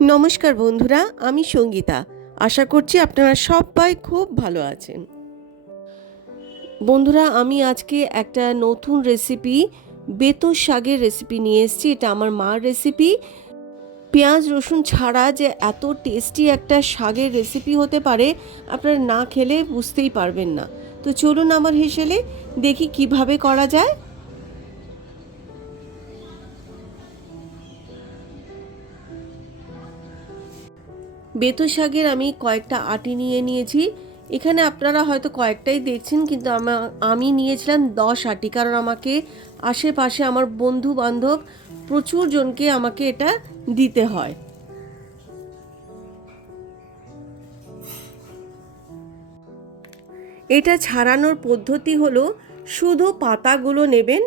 নমস্কার বন্ধুরা, আমি সঙ্গীতা। আশা করছি আপনারা সবাই খুব ভালো আছেন। বন্ধুরা, আমি আজকে একটা নতুন রেসিপি, বেতো শাকের রেসিপি নিয়ে এসেছি। এটা আমার মার রেসিপি। পেঁয়াজ রসুন ছাড়া যে এত টেস্টি একটা শাকের রেসিপি হতে পারে, আপনারা না খেলে বুঝতেই পারবেন না। তো চলুন আমার হেসেলে দেখি কিভাবে করা যায়। বেতো শাকের আমি কয়েকটা আটি নিয়ে নিয়েছি। এখানে আপনারা হয়তো কয়েকটাই দেখছেন, কিন্তু আমি নিয়েছিলাম 10 আটি, কারণ আমাকে আশেপাশে আমার বন্ধু বান্ধব প্রচুর জনকে আমাকে এটা দিতে হয়। এটা ছাড়ানোর পদ্ধতি হলো, শুধু পাতাগুলো নেবেন,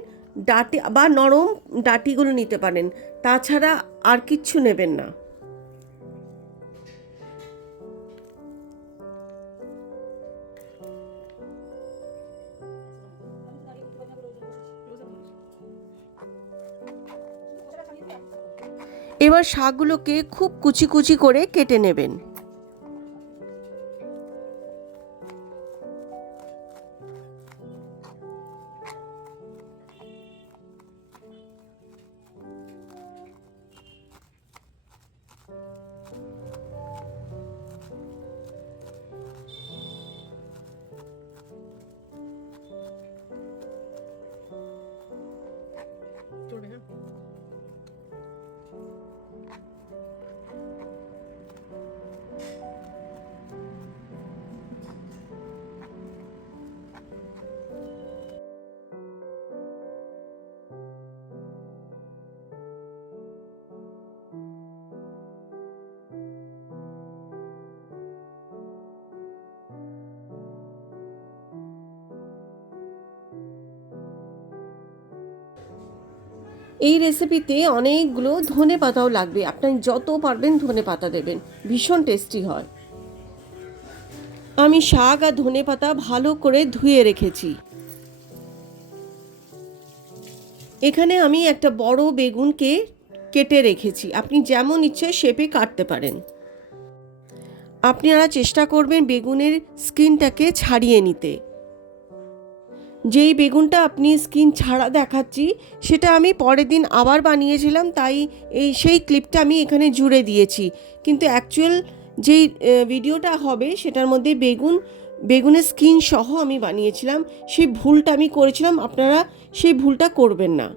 ডাটি বা নরম ডাটিগুলো নিতে পারেন, তাছাড়া আর কিচ্ছু নেবেন না। এবার শাকগুলোকে খুব কুচি কুচি করে কেটে নেবেন। এই রেসিপিতে অনেকগুলো ধনে পাতাও লাগবে, আপনি যত পারবেন ধনে পাতা দেবেন, ভীষণ টেস্টি হয়। আমি শাক আর ধনে পাতা ভালো করে ধুয়ে রেখেছি। এখানে আমি একটা বড় বেগুনকে কেটে রেখেছি, আপনি যেমন ইচ্ছে শেপে কাটতে পারেন। আপনারা চেষ্টা করবেন বেগুনের স্কিনটাকে ছাড়িয়ে নিতে। যেই বেগুনটা আপনি স্কিন ছাড়া দেখাচ্ছি, সেটা আমি পরের দিন আবার বানিয়েছিলাম, তাই সেই ক্লিপটা আমি এখানে জুড়ে দিয়েছি। কিন্তু অ্যাকচুয়াল যেই ভিডিওটা হবে সেটার মধ্যে বেগুনের স্কিন সহ আমি বানিয়েছিলাম। সেই ভুলটা আমি করেছিলাম, আপনারা সেই ভুলটা করবেন না।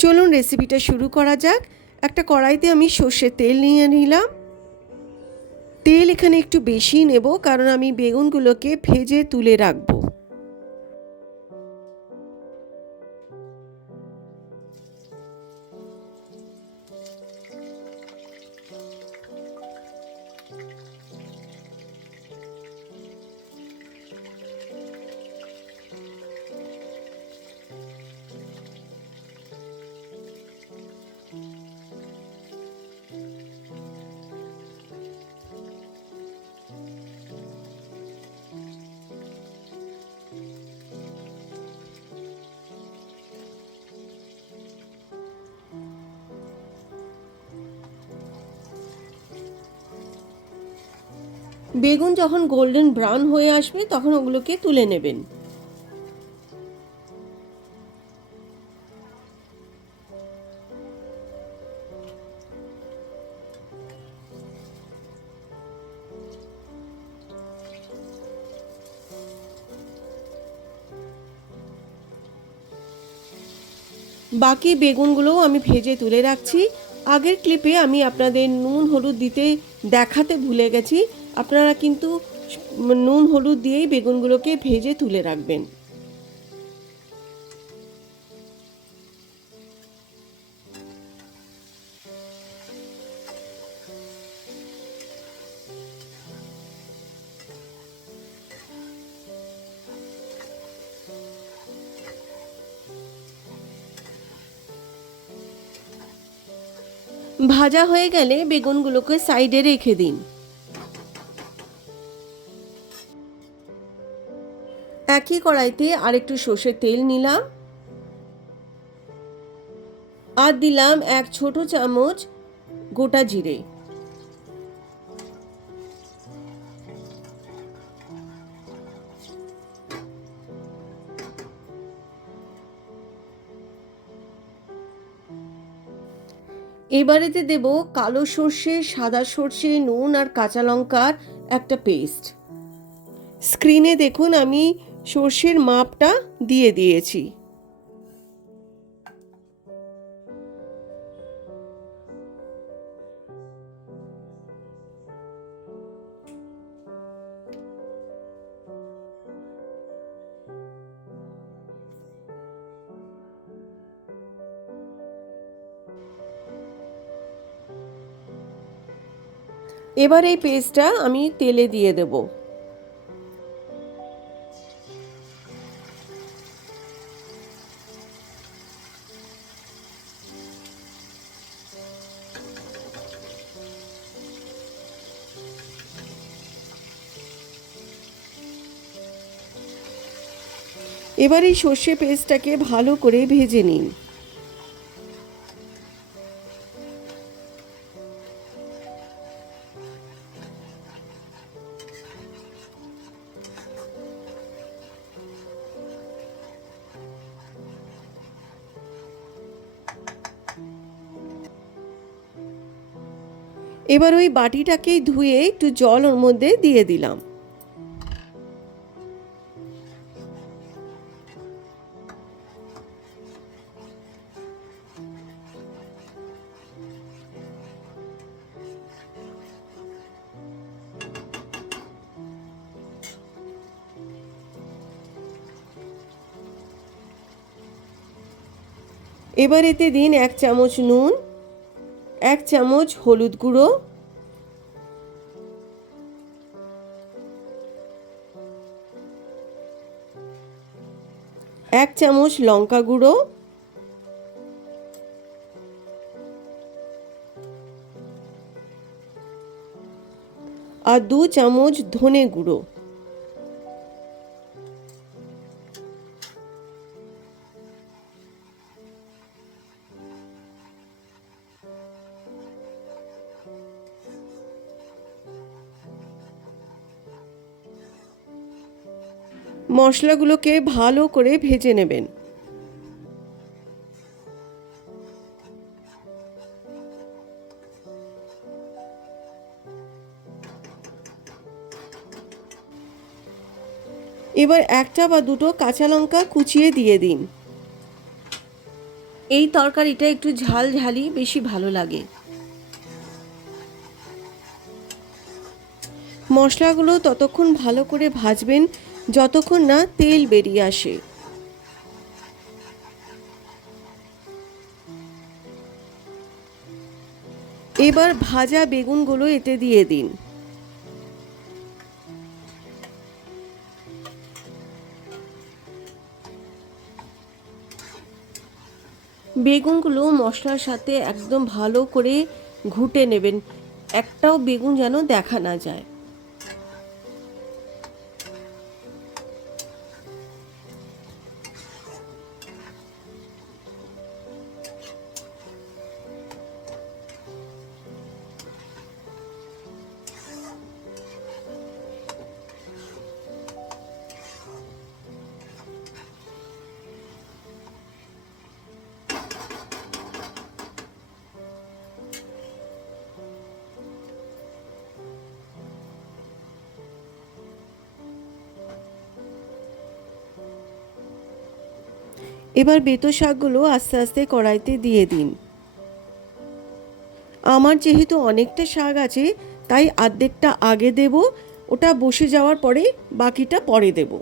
চলুন রেসিপিটা শুরু করা যাক। একটা কড়াইতে আমি সর্ষের তেল নিয়ে নিলাম। তেল এখানে একটু বেশি নেব, কারণ আমি বেগুনগুলোকে ভেজে তুলে রাখবো। বেগুন যখন গোল্ডেন ব্রাউন হয়ে আসবে, তখন ওগুলোকে তুলে নেবেন। বাকি বেগুনগুলোও আমি ভেজে তুলে রাখছি। আগের ক্লিপে আমি আপনাদের নুন হলুদ দিতে দেখাতে ভুলে গেছি, আপনারা কিন্তু নুন হলুদ দিয়েই বেগুনগুলোকে ভেজে তুলে রাখবেন। ভাজা হয়ে গেলে বেগুনগুলোকে সাইডে রেখে দিন। একই কড়াইতে আরেকটু সর্ষের তেল নিলাম, আর দিলাম 1 ছোট চামচ গোটা জিরে। এবারেতে দেব কালো সর্ষে, সাদা সর্ষে, নুন আর কাঁচা লঙ্কার একটা পেস্ট। স্ক্রিনে দেখুন আমি সর্ষের মাপটা দিয়ে দিয়েছি। এবার এই পেস্টটা আমি তেলে দিয়ে দেব। এবার এই সর্ষে পেস্টটাকে ভালো করে ভেজে নিন। এবার ওই বাটিটাকেই ধুয়ে একটু জল ওর মধ্যে দিয়ে দিলাম। এবার এতে দিন 1 চামচ নুন, 1 চামচ হলুদ গুঁড়ো, 1 চামচ লঙ্কা গুঁড়ো, আর 2 চামচ ধনে গুঁড়ো। মশলাগুলোকে ভালো করে ভেজে নেবেন। এবার 1টা বা 2টো কাঁচা লঙ্কা কুচিয়ে দিয়ে দিন। এই তরকারিটা একটু ঝাল ঝালি বেশি ভালো লাগে। মশলাগুলো ততক্ষণ ভালো করে ভাজবেন যতক্ষণ না তেল বেরিয়ে আসে। এবার ভাজা বেগুনগুলো এতে দিয়ে দিন। বেগুনগুলো মশলার সাথে একদম ভালো করে ঘুটে নেবেন, একটাও বেগুন যেন দেখা না যায়। এবার বেতো শাকগুলো আস্তে আস্তে কড়াইতে দিয়ে দিন। আমার যেহেতু অনেকটা শাক আছে তাই অর্ধেকটা আগে দেব, ওটা বসে যাওয়ার পরে বাকিটা পরে দেব।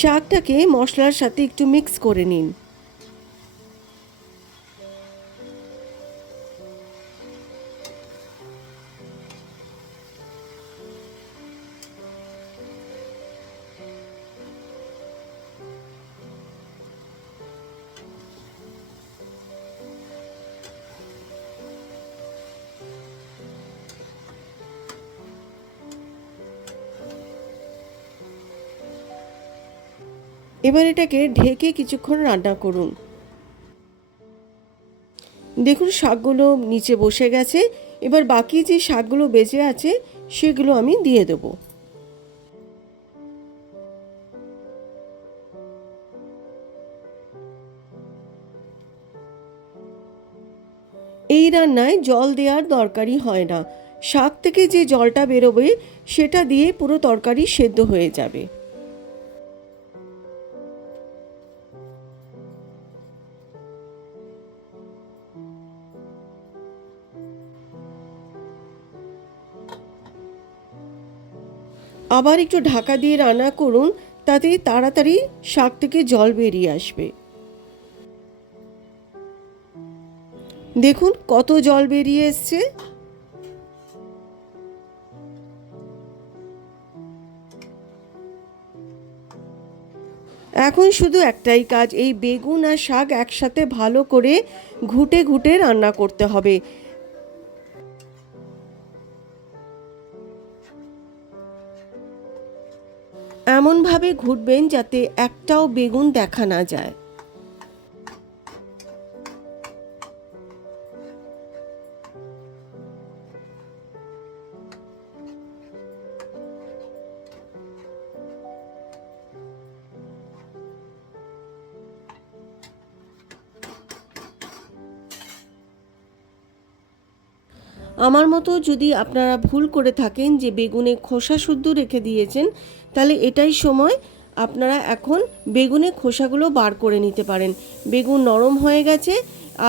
শাকটাকে মশলার সাথে একটু মিক্স করে নিন। এবার এটাকে ঢেকে কিছুক্ষণ রান্না করুন। দেখুন শাকগুলো নিচে বসে গেছে। এবার বাকি যে শাকগুলো বেঁচে আছে সেগুলো আমি দিয়ে দেবো। এই রান্নায় জল দেওয়ার দরকারই হয় না। শাক থেকে যে জলটা বেরোবে সেটা দিয়ে পুরো তরকারি সেদ্ধ হয়ে যাবে। আবার একটু ঢাকা দিয়ে রান্না করুন, তাতে তাড়াতাড়ি শাক থেকে জল বেরিয়ে আসবে। দেখুন কত জল বেরিয়ে এসছে। এখন শুধু একটাই কাজ, এই বেগুন আর শাক একসাথে ভালো করে ঘুটে ঘুটে রান্না করতে হবে। এমনভাবে ঘুটবেন যাতে একটাও বেগুন দেখা না যায়। আমার মতো যদি আপনারা ভুল করে থাকেন যে বেগুনে খোসা শুদ্ধ রেখে দিয়েছেন, তাহলে এটাই সময় আপনারা এখন বেগুনের খোসাগুলো বার করে নিতে পারেন। বেগুন নরম হয়ে গেছে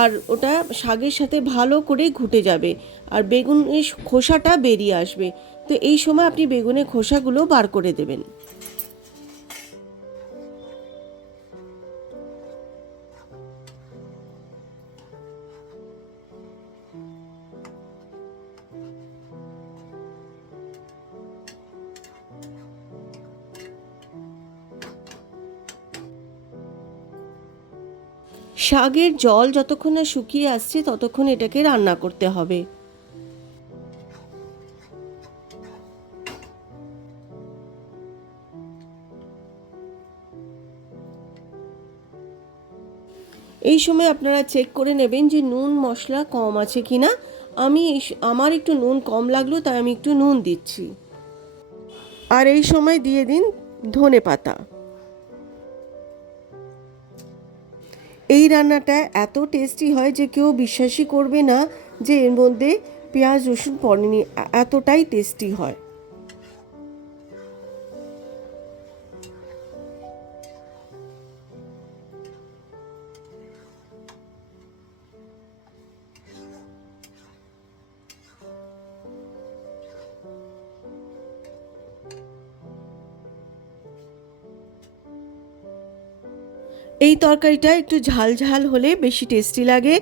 আর ওটা শাকের সাথে ভালো করে ঘুটে যাবে আর বেগুনের খোসাটা বেরিয়ে আসবে। তো এই সময় আপনি বেগুনের খোসাগুলো বার করে দেবেন। শাকের জল যতক্ষণ না শুকিয়ে আসছে ততক্ষণ এটাকে রান্না করতে হবে। এই সময় আপনারা চেক করে নেবেন যে নুন মশলা কম আছে কিনা। আমার একটু নুন কম লাগলো তাই আমি একটু নুন দিচ্ছি। আর এই সময় দিয়ে দিন ধনেপাতা। এই রান্নাটা এত টেস্টি হয় যে কেউ বিশ্বাসই করবে না যে এর মধ্যে পেঁয়াজ রসুন পড়েনি, এতটাই টেস্টি হয়। এই তরকারিটা একটু ঝাল ঝাল হলে বেশি টেস্টি লাগে।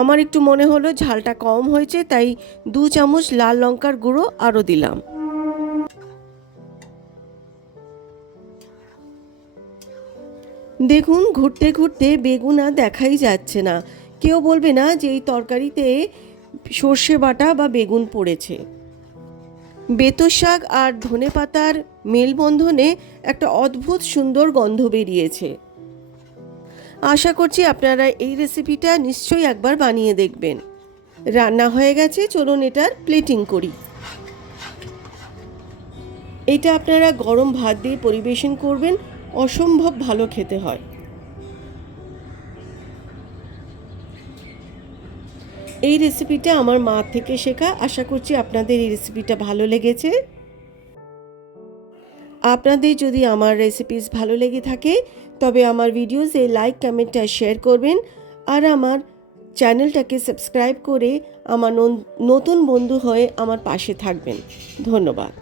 আমার একটু মনে হলো ঝালটা কম হয়েছে, তাই 2 চামচ লাল লঙ্কার গুঁড়ো আরও দিলাম। দেখুন ঘুরতে ঘুরতে বেগুন আর দেখাই যাচ্ছে না। কেউ বলবে না যে এই তরকারিতে সর্ষে বাটা বা বেগুন পড়েছে। বেতো শাক আর ধনেপাতার মেলবন্ধনে একটা অদ্ভুত সুন্দর গন্ধ বেরিয়েছে। আশা করছি আপনারা এই রেসিপিটা নিশ্চয়ই একবার বানিয়ে দেখবেন। রান্না হয়ে গেছে, চলুন এটার প্লেটিং করি। এটা আপনারা গরম ভাত দিয়ে পরিবেশন করবেন, অসম্ভব ভালো খেতে হয়। এই রেসিপিটা আমার মা থেকে শেখা। আশা করছি আপনাদের এই রেসিপিটা ভালো লেগেছে। আপনাদের যদি আমার রেসিপিস ভালো লেগে থাকে তবে আমার ভিডিওসে লাইক, কমেন্ট আর শেয়ার করবেন আর আমার চ্যানেলটাকে সাবস্ক্রাইব করে আমার নতুন বন্ধু হয়ে আমার পাশে থাকবেন। ধন্যবাদ।